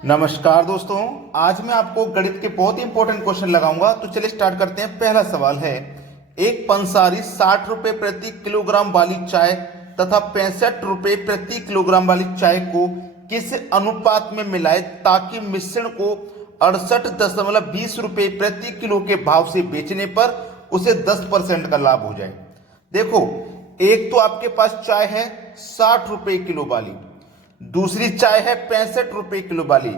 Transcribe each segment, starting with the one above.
नमस्कार दोस्तों, आज मैं आपको गणित के बहुत ही इंपॉर्टेंट क्वेश्चन लगाऊंगा। तो चलिए स्टार्ट करते हैं। पहला सवाल है, एक पंसारी 60 रुपए प्रति किलोग्राम वाली चाय तथा 65 रुपए प्रति किलोग्राम वाली चाय को किस अनुपात में मिलाए ताकि मिश्रण को 68.20 रुपए प्रति किलो के भाव से बेचने पर उसे 10% का लाभ हो जाए। देखो, एक तो आपके पास चाय है 60 रुपए किलो वाली, दूसरी चाय है 65 रुपए किलो वाली।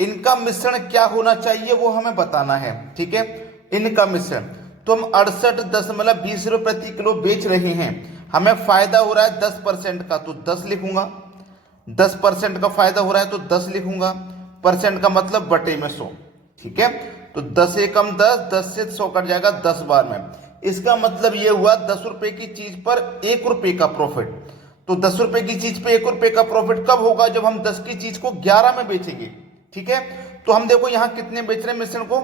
इनका मिश्रण क्या होना चाहिए वो हमें बताना है। ठीक है, इनका मिश्रण तो हम 68.20 रुपए प्रति किलो बेच रहे हैं। हमें फायदा हो रहा है 10% का, तो 10 लिखूंगा। 10% का फायदा हो रहा है तो 10 लिखूंगा। परसेंट का मतलब बटे में 100। ठीक है, तो 10 एकम 10, 10 से 100 कट जाएगा 10 बार में। इसका मतलब ये हुआ 10 रुपए की चीज पर 1 रुपए का प्रॉफिट। तो 10 रुपए की चीज पे 1 रुपए का प्रॉफिट कब होगा? जब हम 10 की चीज को 11 में बेचेंगे। ठीक है, तो हम देखो यहां कितने बेच रहे हैं मिश्रण को,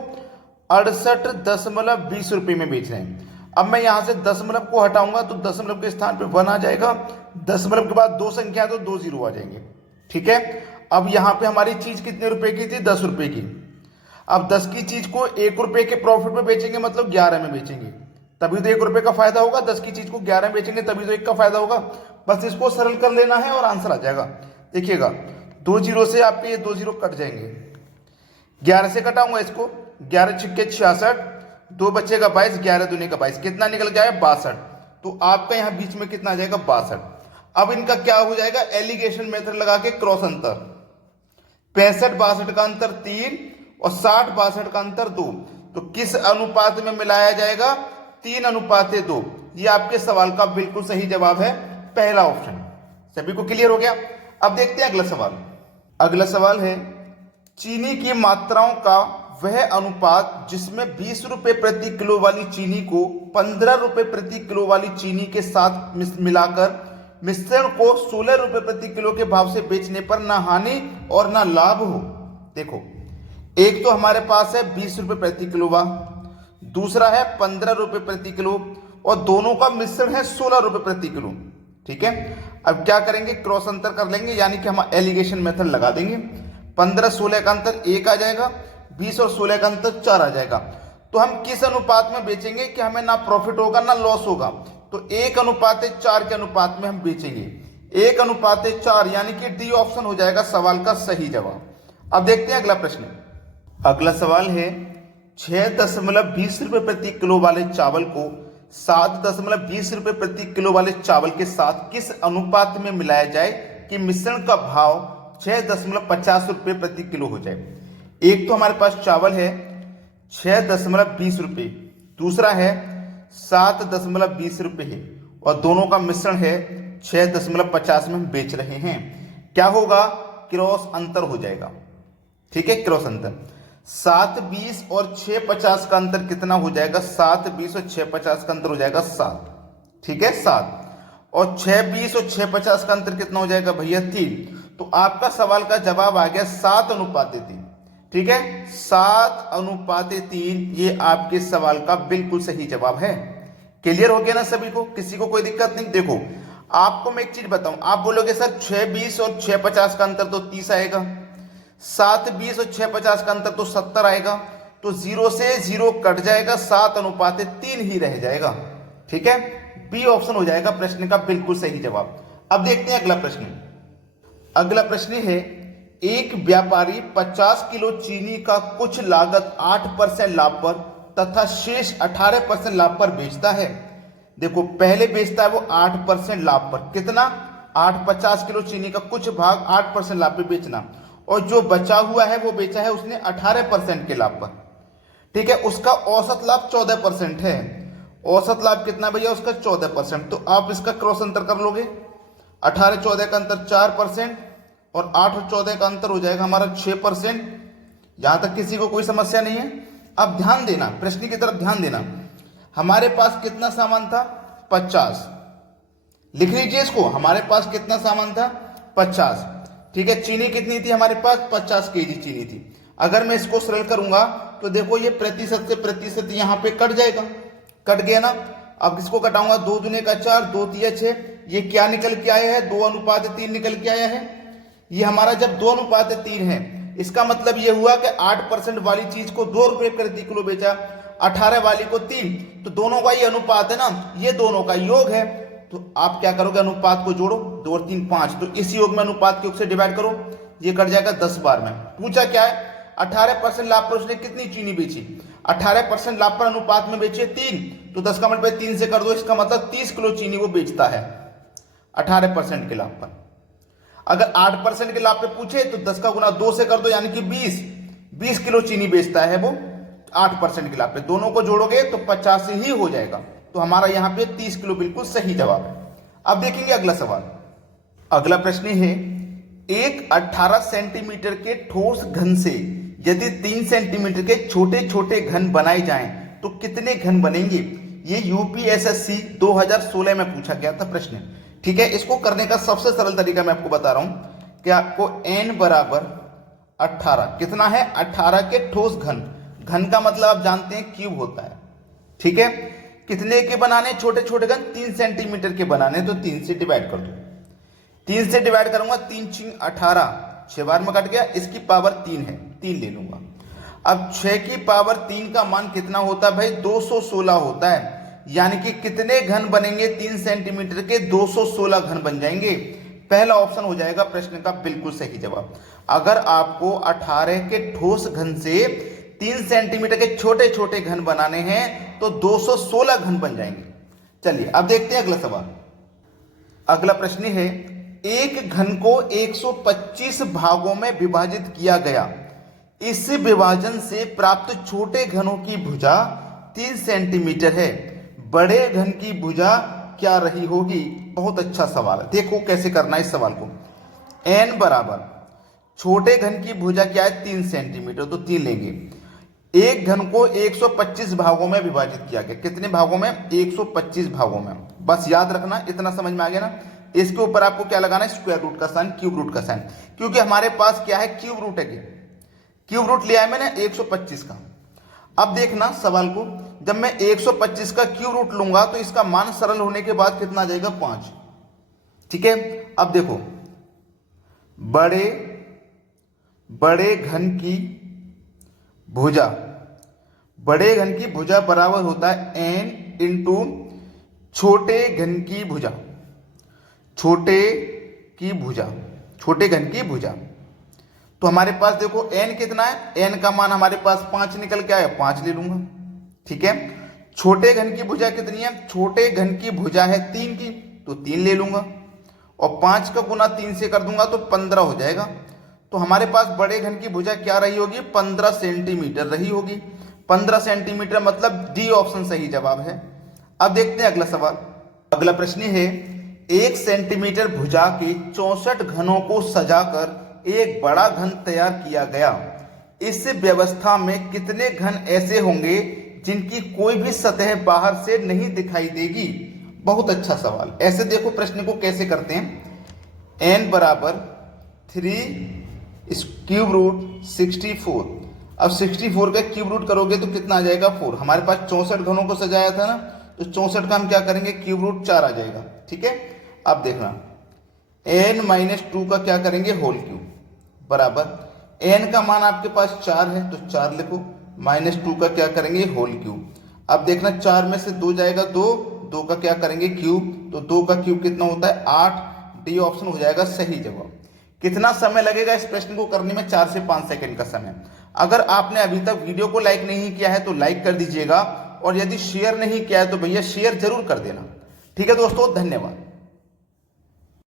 68.20 रुपए में बेच रहे हैं। अब मैं यहां से दशमलव को हटाऊंगा तो दशमलव के स्थान पे 1 आ जाएगा। दशमलव के बाद दो संख्या तो 2 जीरो आ जाएंगे। ठीक है, अब यहां पे हमारी चीज कितने रुपए की थी? 10 रुपए की। अब 10 की चीज को 1 रुपए के प्रॉफिट में बेचेंगे, मतलब 11 में बेचेंगे, तभी तो 1 रुपए का फायदा होगा। 10 की चीज को 11 में बेचेंगे तभी तो 1 का फायदा होगा। बस इसको सरल कर लेना है और आंसर आ जाएगा। देखिएगा, 2 जीरो से आपके ये 2 जीरो कट जाएंगे। 11 से कटाऊंगा इसको, 11 छिक्के 66, 2 बचेगा 22, 11 दूनी का 22, कितना निकल गया है? 62। तो आपका यहां बीच में कितना आ जाएगा? 62। अब इनका क्या हो जाएगा? एलिगेशन मेथड लगा के क्रॉस अंतर, 65 62 का अंतर 3 और 60 62 का अंतर 2। तो किस अनुपात में मिलाया जाएगा? 3:2। ये आपके सवाल का बिल्कुल सही जवाब है, पहला ऑप्शन। सभी को क्लियर हो गया? अब देखते हैं अगला सवाल। अगला सवाल है, चीनी की मात्राओं का वह अनुपात जिसमें 20 रुपए प्रति किलो वाली चीनी को 15 रुपए प्रति किलो वाली चीनी के साथ मिलाकर मिश्रण को 16 रुपए प्रति किलो के भाव से बेचने पर ना हानि और ना लाभ हो। देखो, एक तो हमारे पास है 20 रुपए प्रति किलो वा, दूसरा है 15 रुपए प्रति किलो, और दोनों का मिश्रण है 16 रुपए प्रति किलो। ठीक है, अब क्या करेंगे? क्रॉस अंतर कर लेंगे, यानी कि हम एलिगेशन मेथड लगा देंगे। 15 16 का अंतर 1 आ जाएगा, 20 और 16 का अंतर 4 आ जाएगा। तो हम किस अनुपात में बेचेंगे कि हमें ना प्रॉफिट होगा ना लॉस होगा? तो 1:4 के अनुपात में हम बेचेंगे। 1:4 यानी कि डी ऑप्शन हो जाएगा सवाल का सही जवाब। अब देखते हैं अगला प्रश्न। अगला सवाल है, 6.20 रुपए प्रति किलो वाले चावल को 7.20 रुपए प्रति किलो वाले चावल के साथ किस अनुपात में मिलाया जाए कि मिश्रण का भाव 6.50 रुपए प्रति किलो हो जाए? एक तो हमारे पास चावल है 6.20 रुपए, दूसरा है 7.20 रुपए है, और दोनों का मिश्रण है 6.50 में हम बेच रहे हैं। क्या होगा? क्रॉस अंतर हो जाएगा। ठीक है, क्रॉस अंतर 7.20 और 6.50 का अंतर कितना हो जाएगा? 7.20 और 6.50 का अंतर हो जाएगा 7। ठीक है, 7 और 6.20 और 6.50 का अंतर कितना हो जाएगा भैया? 3। तो आपका सवाल का जवाब आ गया 7:3। ठीक है, 7:3 ये आपके सवाल का बिल्कुल सही जवाब है। क्लियर हो गया ना सभी को? किसी को कोई दिक्कत नहीं? देखो, आपको मैं एक चीज बताऊं, आप बोलोगे सर 6.20 और 6.50 का अंतर तो 30 आएगा, 7.20 और 6.50 का अंतर तो 70 आएगा, तो 0 से 0 कट जाएगा, 7:3 ही रह जाएगा। ठीक है, बी ऑप्शन हो जाएगा प्रश्न का बिल्कुल सही जवाब। अब देखते हैं अगला प्रश्न। अगला प्रश्न है, एक व्यापारी 50 किलो चीनी का कुछ लागत 8% लाभ पर तथा शेष 18% लाभ पर बेचता है। देखो, पहले बेचता है वो 8% लाभ पर, कितना? 50 किलो चीनी का कुछ भाग 8% लाभ पे बेचना, और जो बचा हुआ है वो बेचा है उसने 18% के लाभ पर। ठीक है, उसका औसत लाभ 14% है। औसत लाभ कितना भैया? उसका 14%। तो आप इसका क्रॉस अंतर कर लोगे, 18 14 का अंतर 4% और 8 और 14 का अंतर हो जाएगा हमारा 6%। यहां तक किसी को कोई समस्या नहीं है? अब ध्यान देना, प्रश्न की तरफ ध्यान देना। हमारे पास कितना सामान था? 50। लिख लीजिए इसको, हमारे पास कितना सामान था? 50। ठीक है, चीनी कितनी थी हमारे पास? 50 केजी चीनी थी। अगर मैं इसको सरल करूंगा तो देखो ये प्रतिशत से प्रतिशत यहां पे कट जाएगा, कट गया ना। अब इसको कटाऊंगा, 2 दूने का 4, 2 तिया 6, ये क्या निकल के आया है? 2:3 निकल के आया है। ये हमारा जब 2:3 है इसका मतलब ये हुआ कि 8% वाली चीज को 2 रुपए प्रति किलो बेचा, 18 वाली को 3, तो दोनों का ये अनुपात है ना, ये दोनों का योग है। तो आप क्या करोगे, अनुपात को जोड़ो, 2 और 3 5, तो इस योग में अनुपात के योग से डिवाइड करो, ये कट जाएगा 10 बार में। पूछा क्या है, 18% लाभ पर उसने कितनी चीनी बेची, 18% लाभ पर अनुपात में बेची 3, तो 10 का मल्टीप्लाई 3 से कर दो, इसका मतलब 30 किलो चीनी वो बेचता है 18% के लाभ पर। अगर 8% के लाभ पे पूछे तो 10 का गुना 2 से कर दो, यानी कि 20 किलो चीनी बेचता है वो 8% के लाभ पे। दोनों को जोड़ोगे तो 50 ही हो जाएगा, तो हमारा यहां पे 30 किलो बिल्कुल सही जवाब है। अब देखेंगे अगला सवाल। अगला प्रश्न है, एक 18 सेंटीमीटर के ठोस घन से यदि 3 सेंटीमीटर के छोटे छोटे घन बनाए जाएं तो कितने घन बनेंगे। ये यूपीएसएससी 2016 में पूछा गया था प्रश्न। ठीक है, इसको करने का सबसे सरल तरीका मैं आपको बता रहा हूं कि आपको n बराबर 18, कितना है 18 के ठोस घन, घन का मतलब आप जानते हैं क्यूब होता है। ठीक है, कितने के बनाने, छोटे छोटे घन 3 सेंटीमीटर के बनाने, तो 3 से डिवाइड कर दो, 3 से डिवाइड करूंगा, 3 6 18, 6 बार में कट गया, इसकी पावर 3 है, 3 ले लूंगा। अब 6 की पावर 3 का मान कितना होता है भाई, 216 होता है, यानी कि कितने घन बनेंगे 3 सेंटीमीटर के, 216 घन बन जाएंगे। पहला ऑप्शन हो जाएगा प्रश्न का बिल्कुल सही जवाब। अगर आपको 18 के ठोस घन से 3 सेंटीमीटर के छोटे छोटे घन बनाने हैं तो 216 घन बन जाएंगे। चलिए अब देखते हैं अगला सवाल। अगला प्रश्न है, एक घन को 125 भागों में विभाजित किया गया, इस विभाजन से प्राप्त छोटे घनों की भुजा 3 सेंटीमीटर है, बड़े घन की भुजा क्या रही होगी। बहुत अच्छा सवाल है, देखो कैसे करना है इस सवाल को। n बराबर छोटे घन की भुजा क्या है 3 सेंटीमीटर, तो 3 लेंगे। एक घन को 125 भागों में विभाजित किया गया, कितने भागों में, 125 भागों में। बस याद रखना, इतना समझ में आ गया ना। इसके ऊपर आपको क्या लगाना है, स्क्वायर रूट का साइन, क्यूब रूट का साइन, क्योंकि हमारे पास क्या है, क्यूब रूट है, क्यूब रूट लिया है मैंने 125 का। अब देखना सवाल को, जब मैं 125 का क्यूब रूट लूंगा तो इसका मान सरल होने के बाद कितना आ जाएगा, 5। ठीक है, अब देखो, बड़े घन की भुजा, बड़े घन की भुजा बराबर होता है n इंटू छोटे घन की भुजा, छोटे घन की भुजा। तो हमारे पास देखो n कितना है, n का मान हमारे पास 5 निकल के आया, 5 ले लूंगा। ठीक है, छोटे घन की भुजा कितनी है, छोटे घन की भुजा है 3 की, तो 3 ले लूंगा, और 5 का गुना 3 से कर दूंगा तो 15 हो जाएगा। तो हमारे पास बड़े घन की भुजा क्या रही होगी, 15 सेंटीमीटर रही होगी। 15 सेंटीमीटर मतलब डी ऑप्शन सही जवाब है। अब देखते हैं अगला सवाल। अगला प्रश्न है, 1 सेंटीमीटर भुजा के 64 घनों को सजाकर एक बड़ा घन तैयार किया गया, इस व्यवस्था में कितने घन ऐसे होंगे जिनकी कोई भी सतह बाहर से नहीं दिखाई देगी। बहुत अच्छा सवाल। ऐसे देखो प्रश्न को कैसे करते हैं, n बराबर 3 क्यूब रूट 64। अब 64 का क्यूब रूट करोगे तो कितना आ जाएगा, 4। हमारे पास 64 घनों को सजाया था ना, तो 64 का हम क्या करेंगे, क्यूब रूट 4 आ जाएगा। ठीक है, अब देखना n-2 का क्या करेंगे, होल क्यूब बराबर n का मान आपके पास 4 है तो 4 लिखो, -2 का क्या करेंगे, होल क्यूब। अब देखना 4 में से 2 जाएगा, 2 का क्या करेंगे, क्यूब, तो 2 का क्यूब कितना होता है, 8। डी ऑप्शन हो जाएगा सही जवाब। कितना समय लगेगा इस प्रश्न को करने में, 4 से 5 सेकंड का समय। अगर आपने अभी तक वीडियो को लाइक नहीं किया है तो लाइक कर दीजिएगा, और यदि शेयर नहीं किया है तो भैया शेयर जरूर कर देना। ठीक है दोस्तों, धन्यवाद।